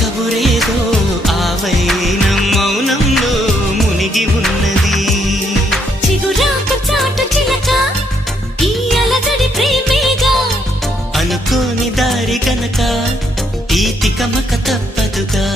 కబురేదో ఆవైనం మౌనంలో మునిగి ఉన్నది. చిగురాకు చాటు చిలక ఈ అలజడి ప్రేమేగా, అనుకోని దారి గనక ఈ తికమక తప్పదుగా.